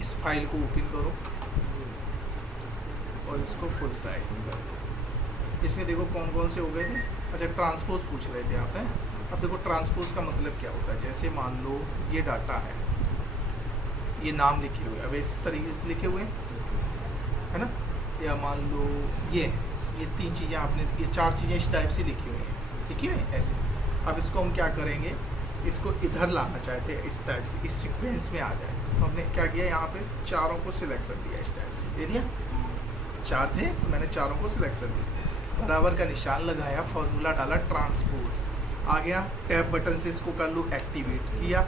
इस फाइल को ओपन करो और इसको फुल साइज में करो। इसमें देखो कौन कौन से हो गए थे। अच्छा, ट्रांसपोज पूछ रहे थे आप, हैं। अब देखो ट्रांसपोज का मतलब क्या होता है। जैसे मान लो ये डाटा है, ये नाम लिखे हुए, अब इस तरीके से लिखे हुए है ना, या मान लो ये तीन चीज़ें आपने, ये चार चीज़ें इस टाइप से लिखी हुई हैं, लिखी हुई हैं ऐसे। अब इसको हम क्या करेंगे, इसको इधर लाना चाहते हैं, इस टाइप से, इस सीक्वेंस में आ जाए। तो हमने क्या किया, यहाँ पे चारों को सिलेक्शन दिया, इस टाइप से दे दिया। चार थे, मैंने चारों को सिलेक्शन दिया, बराबर का निशान लगाया, फॉर्मूला डाला, ट्रांसपोज आ गया। टैब बटन से इसको कर लो एक्टिवेट किया।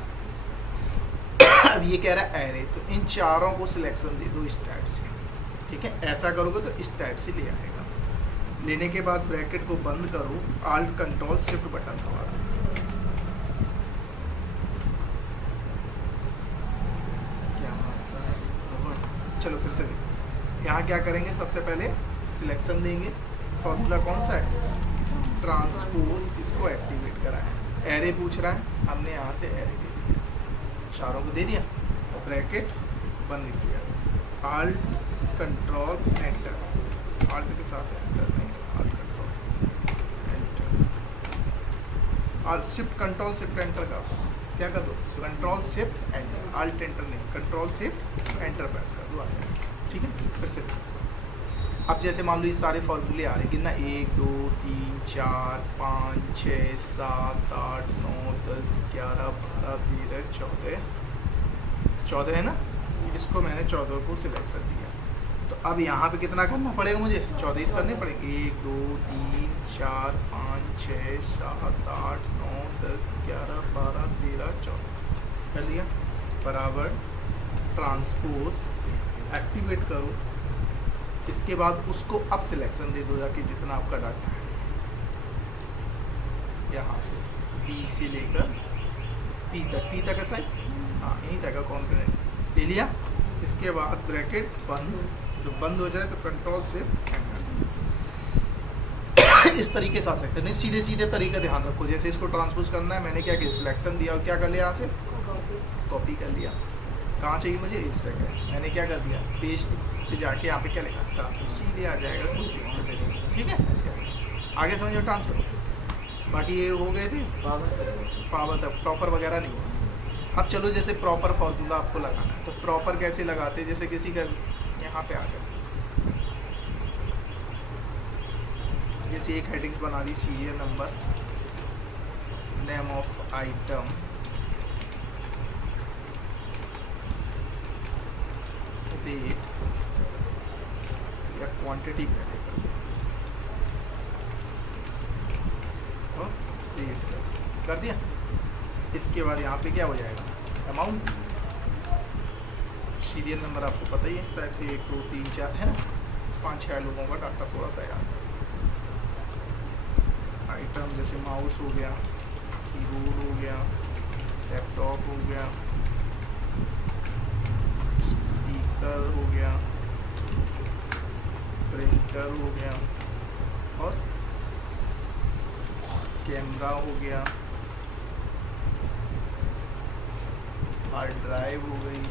अब ये कह रहा है एरे, तो इन चारों को सिलेक्शन दे दो इस टाइप से, ठीक है। ऐसा करोगे तो इस टाइप से ले आएगा। लेने के बाद ब्रैकेट को बंद करो, आल्ट कंट्रोल शिफ्ट बटन दबा दो। क्या आता है, चलो फिर से देखो। यहाँ क्या करेंगे, सबसे पहले सिलेक्शन देंगे, फॉर्मूला कौन सा है, ट्रांसपोज, इसको एक्टिवेट करा है। एरे पूछ रहा है, हमने यहाँ से एरे दे दिया, चारों को दे दिया और ब्रैकेट बंद किया। आल्ट कंट्रोल एंटर, आल्ट के साथ एंटर नहीं, alt control enter, alt shift control shift enter का क्या कर दो, control shift enter, alt enter नहीं, कंट्रोल शिफ्ट एंटर प्रेस कर दो, आ जाएगा, ठीक है। फिर से अब जैसे मान लो ये सारे फॉर्मूले आ रहे हैं ना, 1 2 3 4 5 6 7 8 9 10 11 12 13 14 14 है ना। इसको मैंने 14 को सिलेक्शन दिया। तो अब यहाँ पे कितना करना पड़ेगा मुझे, 14 करने पड़ेंगे, 1 2 3 4 5 6 7 8 9 10 11 12 13 14 कर लिया। बराबर ट्रांसपोज एक्टिवेट करो। इसके बाद उसको अब सिलेक्शन दे दो जाके, जितना आपका डाटा है, यहाँ से बी से लेकर पी तक ऐसा है, हाँ यहीं तक का कॉन्फिडेंट ले लिया। इसके बाद ब्रैकेट बंद, जब बंद हो जाए तो कंट्रोल से इस तरीके से आ सकते हैं। नहीं, सीधे सीधे तरीका ध्यान रखो। जैसे इसको ट्रांसपोज करना है, मैंने क्या किया, सिलेक्शन दिया और क्या कर लिया, यहाँ से कॉपी कर लिया। कहाँ चाहिए मुझे, इस जगह, मैंने क्या कर दिया, पेस्ट पे जाके यहाँ पे क्या लिखा था, सीधे आ जाएगा, कुछ दिक्कत नहीं, ठीक है। ऐसे आगे समझो ट्रांसफर। बाकी ये हो गए थे पावर तक, प्रॉपर वगैरह नहीं हुआ। अब चलो जैसे प्रॉपर फार्मूला आपको लगाना है, तो प्रॉपर कैसे लगाते, जैसे किसी का यहाँ पे आ गया, जैसे एक हेडिंग्स बना दी, serial number, name of item, date या क्वांटिटी और डेट कर दिया। इसके बाद यहाँ पे क्या हो जाएगा, अमाउंट, सीरियल नंबर आपको पता ही है, इस टाइप से 1 2 3 4 है ना, 5 6 लोगों का डाटा थोड़ा तैयार। आइटम जैसे माउस हो गया, कीबोर्ड हो गया, लैपटॉप हो गया, स्पीकर हो गया, प्रिंटर हो गया और कैमरा हो गया, हार्ड ड्राइव हो गई,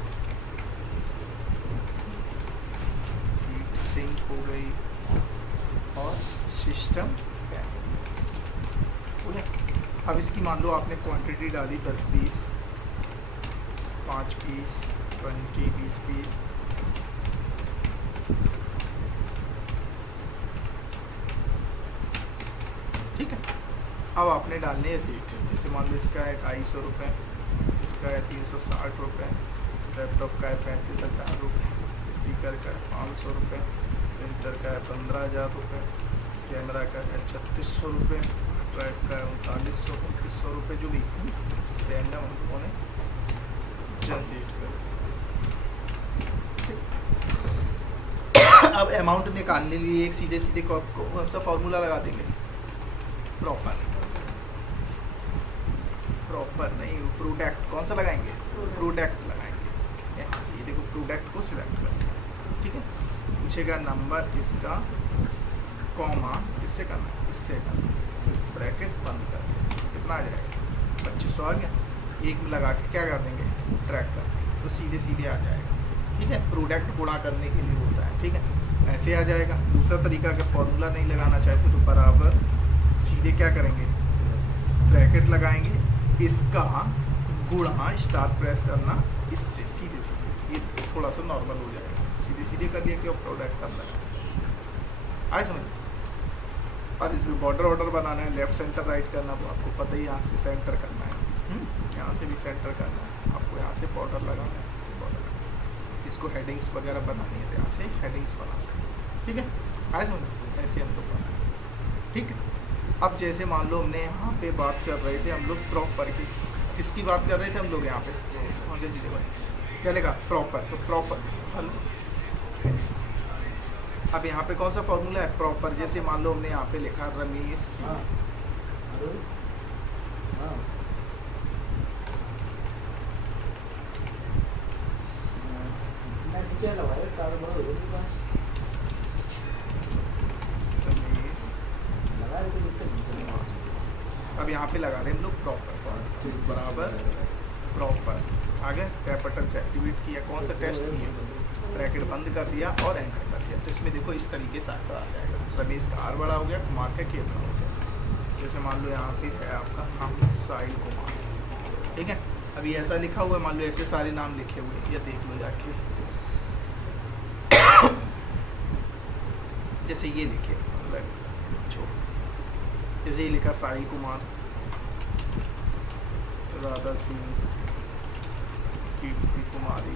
हीट सिंक हो गई और सिस्टम हो गया। अब इसकी मान लो आपने क्वांटिटी डाली 10 पीस, 5 पीस, 20 पीस, ठीक है। अब आपने डालने हैं रेट, जैसे मान लो इसका है 250 रुपये, इसका है 360 रुपये, लैपटॉप का है 35,000 रुपये, स्पीकर का है 500 रुपये, प्रिंटर का है 15,000 रुपये, कैमरा का है 3600 रुपये, ड्राइव का है 3900 रुपये, जो भी रैंडम उन्होंने जनरेट कर। अब अमाउंट निकालने के लिए एक सीधे सीधे कौन सा फॉर्मूला लगा देंगे, प्रॉपर नहीं, प्रोडक्ट कौन सा लगाएंगे, प्रोडक्ट लगाएंगे। यहाँ से ये देखो प्रोडक्ट को सिलेक्ट कर, ठीक है। पूछेगा नंबर इसका, कॉमा इससे करना, इससे करना, ब्रैकेट बंद कर, कितना आ जाएगा, 2500 आ गया। एक में लगा के क्या कर देंगे, ट्रैक कर देंगे, तो सीधे सीधे आ जाएगा, ठीक है, प्रोडक्ट गुणा करने के लिए होता है, ठीक है, ऐसे आ जाएगा। दूसरा तरीका, अगर फॉर्मूला नहीं लगाना चाहते तो बराबर सीधे क्या करेंगे, ब्रैकेट लगाएंगे, इसका गुणा स्टार प्रेस करना इससे, सीधे सीधे, ये थोड़ा सा नॉर्मल हो जाएगा, सीधे सीधे कर लिया कि प्रोडक्ट करना है, आए समझ। और इसमें बॉर्डर ऑर्डर बनाना है, लेफ्ट सेंटर राइट करना, तो आपको पता ही, यहाँ से सेंटर करना है, यहाँ से भी सेंटर करना है आपको, यहाँ से बॉर्डर लगाना है, बॉर्डर इसको हेडिंग्स वगैरह बनानी है, तो यहाँ से हेडिंग्स बना सकते, ठीक है, आए समझ। ऐसे हम लोग बनाए, ठीक है। अब जैसे मान लो हमने यहाँ पे बात कर रहे थे हम लोग प्रॉपर की, किसकी बात कर रहे थे हम लोग यहाँ पे, कौन से जी भाई क्या लिखा, प्रॉपर, तो प्रॉपर हेलो। अब यहाँ पे कौन सा फॉर्मूला है, प्रॉपर। जैसे मान लो हमने यहाँ पे लिखा रमेश, अब यहाँ पे लगा रहे हैं हम लोग प्रॉपर, बराबर प्रॉपर, आगे कैपिटल से एक्टिवेट किया, कौन सा टेस्ट किया, ब्रैकेट बंद कर दिया और एंटर कर दिया, तो इसमें देखो इस तरीके से आपका आ जाएगा, रमेश का आर बड़ा हो गया, कुमार का के बड़ा हो गया। जैसे मान लो यहाँ पे है आपका नाम साहिल कुमार, ठीक है, अभी ऐसा लिखा हुआ है, मान लो ऐसे सारे नाम लिखे हुए हैं, ये देख लो जाके, जैसे ये लिखे जैसे ये लिखा साहिल कुमार, राधा सिंह, कीर्ति कुमारी,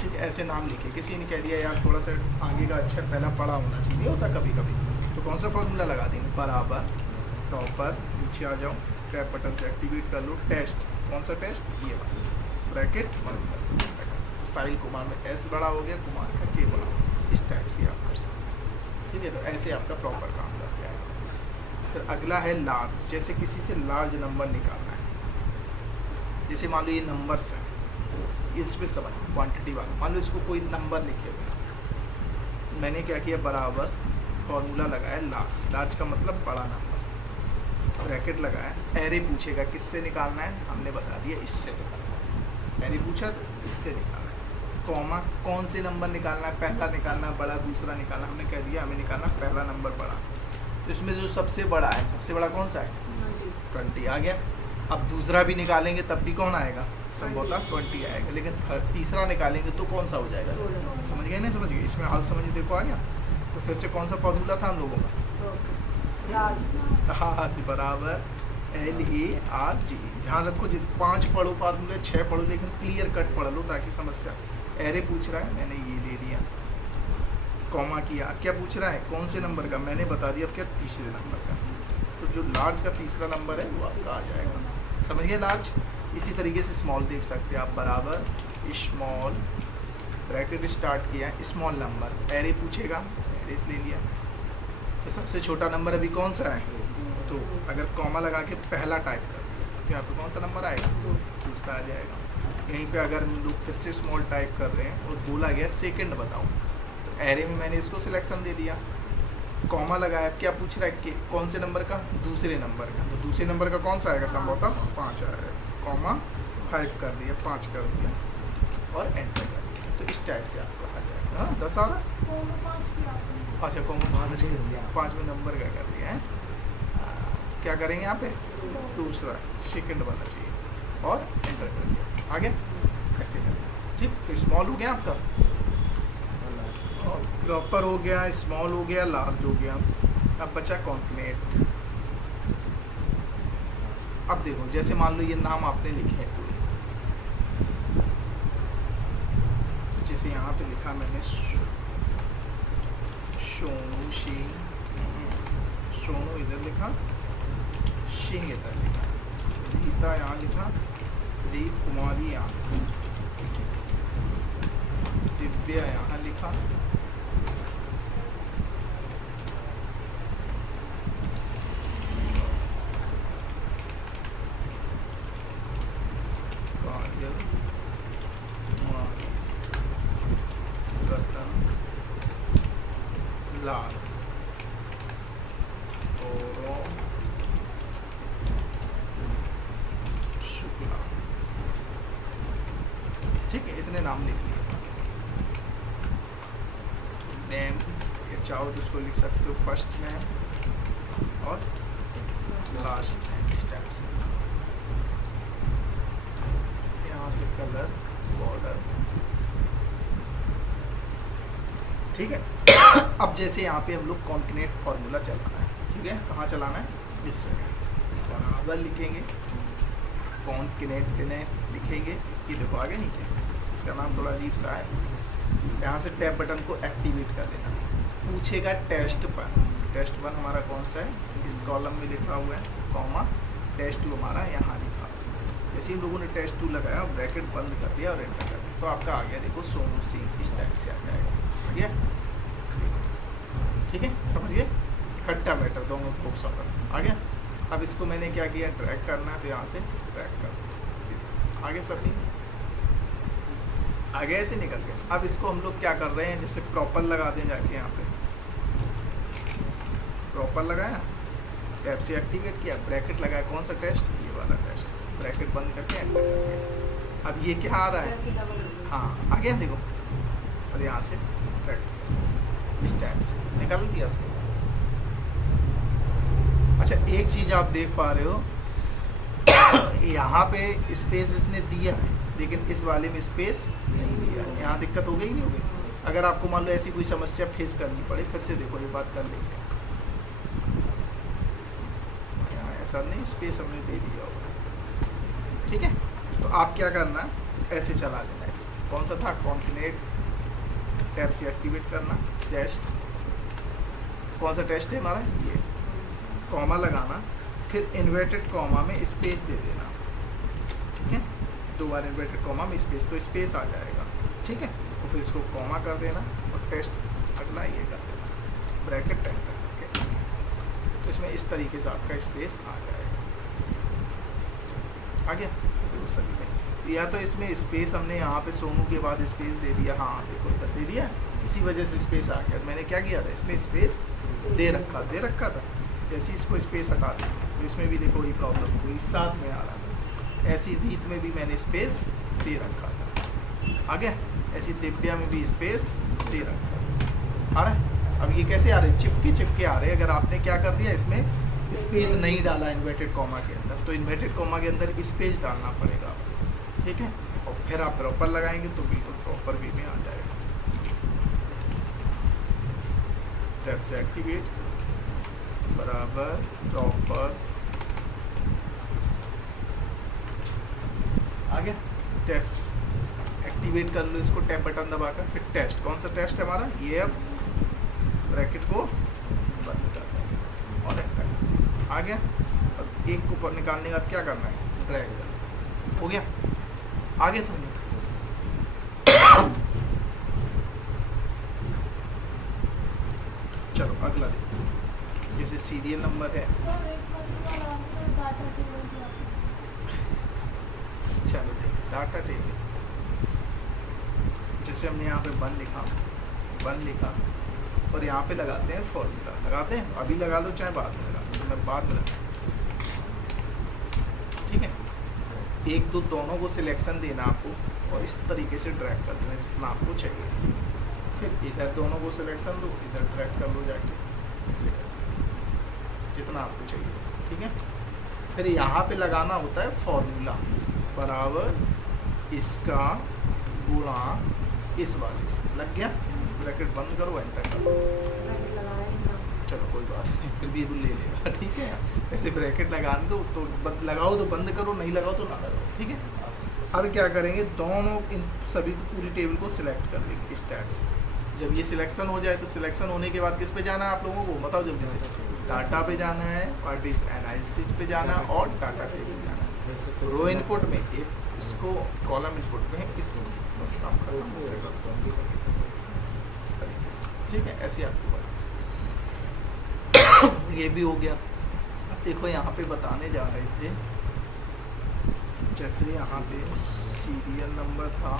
ठीक है, ऐसे नाम लिखे। किसी ने कह दिया यार थोड़ा सा आगे का अक्षर पहला पढ़ा होना चाहिए, होता कभी कभी, तो कौन सा फॉर्मूला लगा देंगे, बराबर प्रॉपर, नीचे आ जाओ, कैपिटल से एक्टिवेट कर लो, टेस्ट, कौन सा टेस्ट, ये ब्रैकेट बंद कर लो, तो साहिल कुमार में एस बड़ा हो गया, कुमार का के बड़ा हो गया, इस टाइप से आप कर सकते हैं, ठीक है। तो ऐसे आपका प्रॉपर काम कर जाएगा। फिर अगला है लार्ज, जैसे किसी से लार्ज नंबर निकालना है, जैसे मान लो ये नंबर्स है, इसमें समझ क्वांटिटी वाला, मान लो इसको कोई नंबर लिखे हुए, मैंने क्या किया, बराबर फॉर्मूला लगाया लार्ज, लार्ज का मतलब बड़ा नंबर, ब्रैकेट लगाया, एरे पूछेगा किससे निकालना है, हमने बता दिया इससे निकालना है, एरे पूछा तो इससे निकालना है, कॉमा कौन से नंबर निकालना है, पहला निकालना है, बड़ा दूसरा निकालना, हमने कह दिया हमें निकालना पहला नंबर बड़ा, तो इसमें जो सबसे बड़ा है, सबसे बड़ा कौन सा है, 20 आ गया। अब दूसरा भी निकालेंगे तब भी कौन आएगा, संभवतः 20 आएगा, लेकिन तीसरा निकालेंगे तो कौन सा हो जाएगा, समझ गए नहीं, समझ गए, इसमें हाल समझ देखो आ गया। तो फिर से कौन सा फॉर्मूला था हम लोगों का, लार्ज बराबर LARG, ध्यान रखो, 5 पढ़ो फार्मूले, 6 पढ़ो, लेकिन क्लियर कट पढ़ लो ताकि समस्या, एरे पूछ रहा है मैंने ये ले लिया, कॉमा किया, क्या पूछ रहा है कौन से नंबर का, मैंने बता दिया अब क्या, तीसरे नंबर का, तो जो लार्ज का तीसरा नंबर है वो आपका आ जाएगा, समझ गए लार्ज। इसी तरीके से स्मॉल देख सकते हैं आप, बराबर स्मॉल, ब्रैकेट स्टार्ट किया, स्मॉल नंबर, एरे पूछेगा, एरे ले लिया, तो सबसे छोटा नंबर अभी कौन सा है, तो अगर कॉमा लगा के पहला टाइप कर दिया तो यहाँ पे कौन सा नंबर आएगा, दूसरा आ जाएगा। यहीं पे अगर हम लोग फिर से स्मॉल टाइप कर रहे हैं और बोला गया सेकंड बताओ, तो एरे में मैंने इसको सिलेक्शन दे दिया, कॉमा लगाया, क्या पूछ रहा है कि कौन से नंबर का, दूसरे नंबर का, तो दूसरे नंबर का कौन सा आएगा, संभवतः 5 आएगा, कॉमा 5 कर दिया, 5 कर दिया और एंटर कर दिया, तो इस टाइप से आपको आ जाएगा। हाँ 10 आ रहा, अच्छा कॉमा 5 कर दिया, 5 में नंबर का कर दिया है, क्या करेंगे यहाँ पे, दूसरा सेकंड वाला चाहिए और एंटर कर दिया, आगे ऐसे कर, ठीक। तो स्मॉल हो गया आपका, प्रॉपर हो गया, स्मॉल हो गया, लार्ज हो गया, अब बचा कॉम्प्लेट। अब देखो जैसे मान लो ये नाम आपने लिखे हैं पूरे, जैसे यहाँ पे लिखा मैंने सोनू सिंह, सोनू इधर लिखा, सिंह इधर लिखा, रीता यहाँ लिखा, रीत कुमारी यहाँ, दिव्या यहाँ लिखा, लाल और शुक्ला, ठीक है, इतने नाम लिख लिए। नेम, या चाहो तो उसको लिख सकते हो फर्स्ट नेम और लास्ट नेम इस टाइप से। यहाँ से कलर, बॉर्डर, ठीक है। अब जैसे यहाँ पे हम लोग कॉन्कनेट फार्मूला चलाना है, ठीक है। कहाँ चलाना है? इस जगह बराबर लिखेंगे, कॉन्कनेट लिखेंगे, ये देखो आगे नीचे, इसका नाम थोड़ा अजीब सा है। यहाँ से टैब बटन को एक्टिवेट कर देना, पूछेगा टेस्ट 1, टेस्ट 1 हमारा कौन सा है? इस कॉलम में लिखा हुआ है, कॉमा टेस्ट 2 हमारा यहाँ लिखा हुआ है। जैसे ही लोगों ने टेस्ट 2 लगाया, ब्रैकेट बंद कर दिया और एंटर कर दिया, तो आपका आ गया देखो सोनू सिंह, इस टाइप से आ जाएगा, आ गया, ठीक है, समझ गए? खट्टा बैटर दोनों बुक्सों का आ गया। अब इसको मैंने क्या किया, ड्रैग करना है, तो यहाँ से ड्रैग कर आगे, सब आगे ऐसे निकल गया। अब इसको हम लोग क्या कर रहे हैं, जैसे प्रॉपर लगा दें जाके, यहाँ पे प्रॉपर लगाया, टैब से एक्टिवेट किया, ब्रैकेट लगाया, कौन सा टेस्ट? ये वाला टेस्ट, ब्रैकेट बंद करके एंटर कर दिया। अब ये क्या आ रहा है? हाँ आ गया देखो, और यहाँ से इस टाइप से निकाल दिया उसने। अच्छा एक चीज़ आप देख पा रहे हो, यहाँ पे स्पेस इसने दिया है, लेकिन इस वाले में स्पेस नहीं दिया है। यहाँ दिक्कत हो गई नहीं होगी? अगर आपको मान लो ऐसी कोई समस्या फेस करनी पड़े, फिर से देखो ये बात कर लेंगे। यहाँ ऐसा नहीं, स्पेस हमने दे दिया होगा, ठीक है। तो आप क्या करना, ऐसे चला लेना। इसमें कौन सा था? कॉन्कनेट, टैब से एक्टिवेट करना, टेस्ट, कौन सा टेस्ट है हमारा? ये, कॉमा लगाना, फिर इन्वर्टेड कॉमा में स्पेस दे देना, ठीक है। 2 बार इन्वर्टेड कॉमा में स्पेस, तो स्पेस आ जाएगा, ठीक है। तो फिर इसको कॉमा कर देना और टेस्ट अगला ये कर देना, ब्रैकेट एंटर करके, तो इसमें इस तरीके से आपका स्पेस आ जाएगा, आ गया देखो सभी में। या तो इसमें स्पेस हमने यहाँ पे सोनू के बाद स्पेस दे दिया, हाँ देखो इधर दे दिया, इसी वजह से स्पेस आ गया। मैंने क्या किया था, इसमें स्पेस दे रखा था, जैसे इसको स्पेस हटा दी तो इसमें भी देखो ये प्रॉब्लम हुई, साथ में आ रहा था। ऐसी रीत में भी मैंने स्पेस दे रखा था, आ गया। ऐसी दिव्या में भी स्पेस दे रखा था, आ रहा है। अब ये कैसे आ रहे? चिपके आ रहे। अगर आपने क्या कर दिया, इसमें स्पेस नहीं डाला इन्वर्टेड कॉमा के अंदर, तो इन्वर्टेड कॉमा के अंदर स्पेस डालना पड़ेगा, ठीक है। और फिर आप प्रॉपर लगाएंगे तो बिल्कुल प्रॉपर वे में आ जाएगा। टैब से एक्टिवेट, बराबर, प्रॉपर, आ गया। टैब एक्टिवेट कर लो इसको, टैब बटन दबाकर, फिर टेस्ट, कौन सा टेस्ट है हमारा? ये। अब ब्रैकेट को बंद कर देंगे और एंटर, आ गया। अब एक को निकालने के बाद क्या करना है? ड्रैग करना, हो गया, आगे समझो। चलो अगला देखो, जैसे सीरियल नंबर है, चलो देखो डाटा टेबल, जैसे हमने यहाँ पे 1 लिखा और यहाँ पे लगाते हैं फॉर्मूला, लगाते हैं, अभी लगा लो चाहे बाद में लगा लो, तो मैं बाद में लगा, ठीक है। 1 2 दोनों को सिलेक्शन देना आपको, और इस तरीके से ड्रैग कर देना जितना आपको चाहिए इससे। फिर इधर दोनों को सिलेक्शन दो, इधर ड्रैग कर लो जाके, ऐसे जितना आपको चाहिए, ठीक है। फिर यहाँ पे लगाना होता है फॉर्मूला, बराबर इसका गुणा इस वाले से, लग गया। ब्रैकेट बंद करो, एंटर करो, चलो कोई बात नहीं, फिर भी ले लेगा, ठीक है। ऐसे ब्रैकेट लगाने दो, तो लगाओ तो बंद करो, नहीं लगाओ तो ना लगाओ, ठीक है। अब क्या करेंगे, दोनों इन सभी पूरी टेबल को सिलेक्ट कर लेंगे इस टाइप से। जब ये सिलेक्शन हो जाए, तो सिलेक्शन होने के बाद किस पे जाना है आप लोगों को, बताओ जल्दी से। डाटा पे जाना है, व्हाट इज एनालिसिस पे जाना है, और डाटा टेबल जाना है। रो इनपुट में एक, इसको कॉलम इनपुट में इसको, बस काम खत्म हो जाएगा इस तरीके से, ठीक है। ऐसे आपको ये भी हो गया। अब देखो यहाँ पे बताने जा रहे थे, जैसे यहाँ पे सीरियल नंबर था,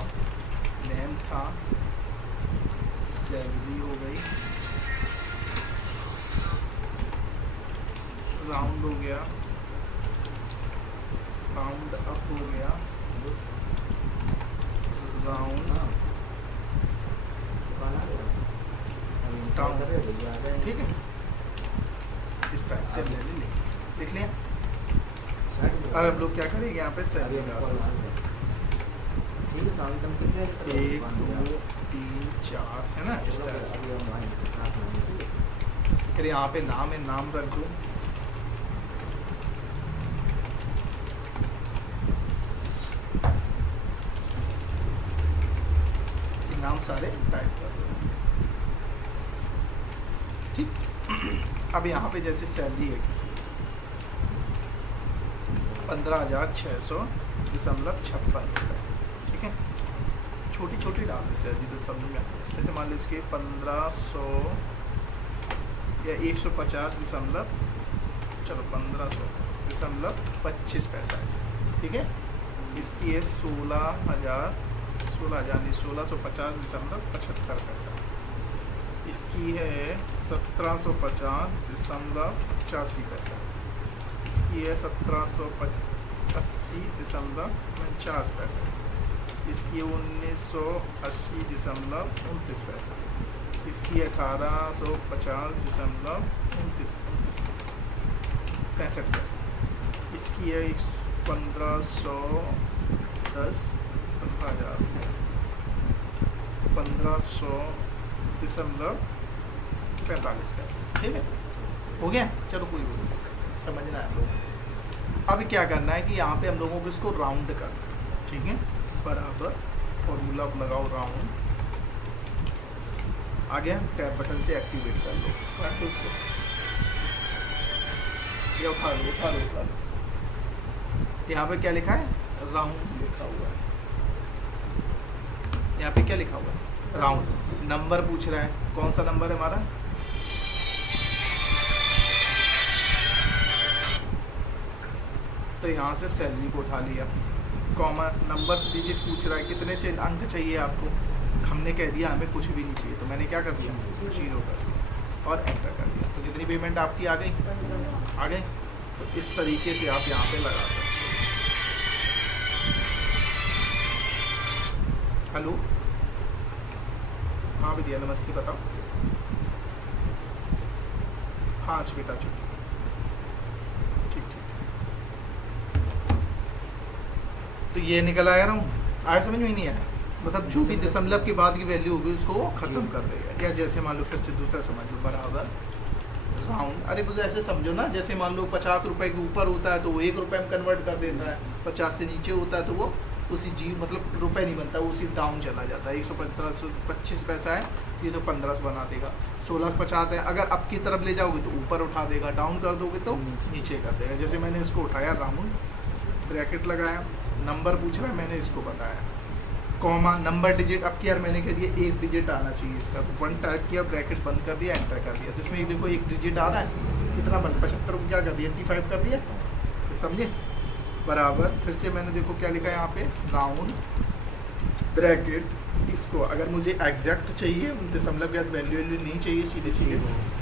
नेम था, सैलरी हो गई, राउंड हो गया, राउंड अप हो गया, राउंड डाउन, ठीक है, इस टाइप से ले लेंगे, लिख लिया। अब हम लोग क्या करेंगे यहाँ पे सैलरी डाल, 1 2 3 4 है ना, इस टाइप से। फिर यहाँ पे नाम है, नाम रख दो, नाम सारे टाइप कर दो, ठीक। अब यहाँ पे जैसे सैलरी है किसी 15,600.56 रुपये, ठीक है, छोटी छोटी डाल दें सैलरी तो समझ में। जैसे मान लो इसके 1500 या 150 चलो 1500.25 पैसा है, ठीक है। इसकी है 16,050.75 पैसा। इसकी है 1750.85 पैसा। इसकी है 1780.49 पैसा। इसकी 1980.29 पैसा। इसकी 1850.65 पैसा। इसकी है 1545.45 पैसे, ठीक है, हो गया। चलो कोई समझना है लोग। अब क्या करना है कि यहाँ पे हम लोगों को इसको राउंड करना है, ठीक है, बराबर फॉर्मूला लगाओ राउंड, आ गया, टैब बटन से एक्टिवेट कर लो, ये उठा लो उठा लो उठा लो। यहाँ पे क्या लिखा है, राउंड लिखा हुआ है। यहाँ पे क्या लिखा हुआ है, राउंड। नंबर पूछ रहा है, कौन सा नंबर है हमारा, तो यहाँ से सैलरी को उठा लिया, कॉमा नंबर्स डिजिट पूछ रहा है, कितने अंक चाहिए आपको, हमने कह दिया हमें कुछ भी नहीं चाहिए, तो मैंने क्या कर दिया, 0 कर दिया और एंटर कर दिया। तो कितनी पेमेंट आपकी आ गई, आ गई। तो इस तरीके से आप यहाँ पे लगा सकते। हेलो, हाँ भैया नमस्ते, बताओ। हाँ बेटा चुप, ठीक ठीक। तो ये निकल आया राउंड, आया समझ में नहीं आया, मतलब जो भी दशमलव के बाद की वैल्यू होगी उसको वो ख़त्म कर देगा। या जैसे मान लो फिर से दूसरा समझ लो, बराबर राउंड, अरे मुझे ऐसे समझो ना, जैसे मान लो 50 रुपए के ऊपर होता है तो वो 1 रुपये में कन्वर्ट कर देता है, 50 से नीचे होता है तो वो उसी मतलब रुपए नहीं बनता, वो उसी डाउन चला जाता है। 115.25 पैसा है, ये तो 1500 बना देगा। 1650 है, अगर अप की तरफ ले जाओगे तो ऊपर उठा देगा, डाउन कर दोगे तो नीचे कर देगा। जैसे मैंने इसको उठाया राउंड, ब्रैकेट लगाया, नंबर पूछ रहा है, मैंने इसको बताया, कॉमा नंबर डिजिट अब किया, मैंने कह दिया 1 डिजिट आना चाहिए इसका, तो 1 टाइप किया, ब्रैकेट बंद कर दिया, एंटर कर दिया। तो इसमें देखो 1 डिजिट आ रहा है, कितना बन 75 को क्या कर दिया, 85 कर दिया, तो समझे, बराबर। फिर से मैंने देखो क्या लिखा है यहाँ पे, राउंड ब्रैकेट, इसको अगर मुझे एग्जैक्ट चाहिए, दशमलव के बाद वैल्यू नहीं चाहिए सीधे सीधे,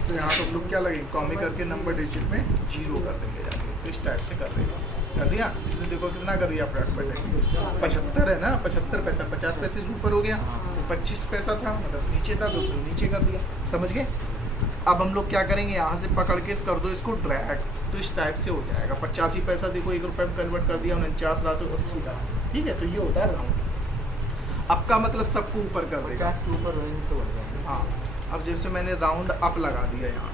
तो यहाँ तो हम लोग क्या लगेंगे, कॉमे करके नंबर डिजिट में 0 कर देंगे जाके। तो इस टाइप से कर देगा, कर दिया। इसने देखो कितना कर दिया, 75 है ना, 75 पैसा, 50 पैसे से ऊपर हो गया, तो 25 पैसा था, मतलब नीचे था तो नीचे कर दिया, समझ गए। अब हम लोग क्या करेंगे, यहाँ से पकड़ के कर दो इसको ड्रैग, तो इस टाइप से हो जाएगा। 85 पैसा देखो 1 रुपये में कन्वर्ट कर दिया, 49 रहा तो 80 रहा, ठीक है। तो ये होता है राउंड। अब का मतलब सबको ऊपर कर देगा, 50 के ऊपर तो हाँ। अब जैसे मैंने राउंड अप लगा दिया, यहाँ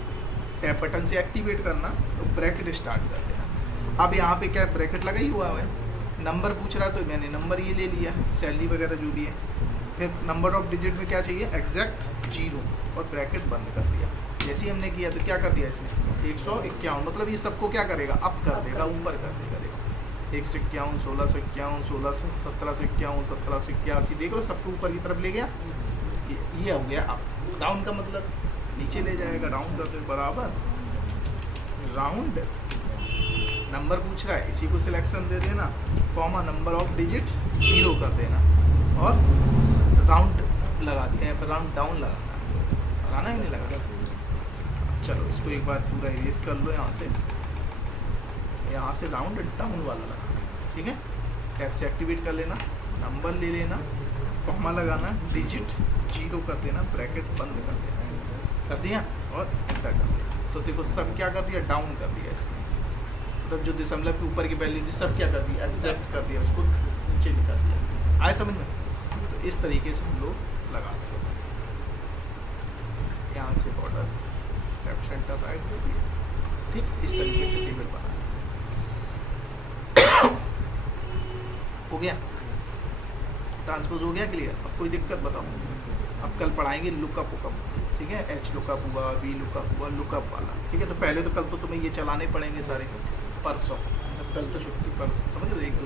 टैप बटन से एक्टिवेट करना, तो ब्रैकेट स्टार्ट कर देना। अब यहाँ पे क्या ब्रैकेट लगा ही हुआ है, नंबर पूछ रहा है तो मैंने नंबर ये ले लिया, सैलरी वगैरह जो भी है। फिर नंबर ऑफ डिजिट में क्या चाहिए, एग्जैक्ट 0, और ब्रैकेट बंद कर दिया। जैसे ही हमने किया तो क्या कर दिया इसने, 151, मतलब ये सबको क्या करेगा, अप कर देगा, ऊपर कर देगा। देखो 151, 1651, 1751, 1781, देख लो सबको ऊपर की तरफ ले गया। ये हो गया अप। डाउन का मतलब नीचे ले जाएगा, डाउन कर दे, बराबर राउंड। नंबर पूछ रहा है, इसी को सिलेक्शन दे देना, कॉमा नंबर ऑफ डिजिट 0 कर देना, और राउंड लगा दिया, राउंड डाउन लगाना ही नहीं लगाना। चलो इसको एक बार पूरा इरेज कर लो, यहाँ से राउंड डाउन वाला लगाना, ठीक है। टैब से एक्टिवेट कर लेना, नंबर ले लेना, कॉमा लगाना, डिजिट 0 कर देना, ब्रैकेट बंद कर देना, कर दिया और एंटर कर दिया, तो देखो सब क्या कर दिया, डाउन कर दिया इसने, मतलब जो दशमलव के ऊपर की वैल्यू थी सब क्या कर दिया, एक्सेप्ट कर दिया, उसको नीचे निकाल दिया। आए समझ में? तो इस तरीके से हम लोग लगा सकते हैं। यहाँ से बॉर्डर लेफ्ट सेंटर राइट कर दिया, ठीक, इस तरीके से टेबल बना हो गया, ट्रांसपोज हो गया, क्लियर। अब कोई दिक्कत बताओ? अब कल पढ़ाएंगे लुकअप वुकअप, ठीक है, एच लुकअप हुआ, वी लुकअप हुआ, लुकअप वाला, ठीक है। तो पहले तो कल तो तुम्हें ये चलाने पड़ेंगे सारे, परसों, कल तो छुट्टी, परसों, समझ रहे हो, एक दो,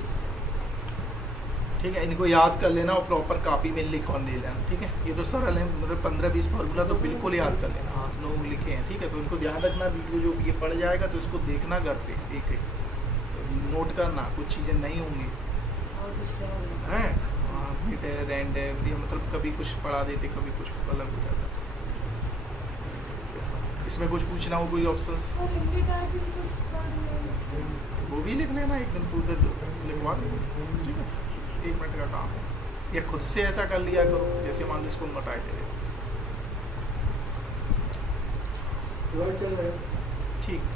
ठीक है। इनको याद कर लेना और प्रॉपर कॉपी में लिख और ले लेना, ठीक है। ये तो सरल है, मतलब 15-20 फार्मूला तो बिल्कुल याद कर लेना, आप लोग लिखे हैं, ठीक है। तो इनको ध्यान रखना, वीडियो जो ये पढ़ जाएगा तो इसको देखना घर पे, एक एक नोट करना, कुछ चीज़ें नहीं होंगी हैं, मिड है, रैंड है, ये मतलब कभी कुछ पढ़ा देते, कभी कुछ अलग हो जाता। इसमें कुछ पूछना हो, कोई ऑप्शंस वो भी लिख लेना, एक दिन तो उधर लिखवा देंगे, ठीक है। 1 मिनट का काम है, या खुद से ऐसा कर लिया करो, जैसे मान लो इसको मटाए दे, ठीक।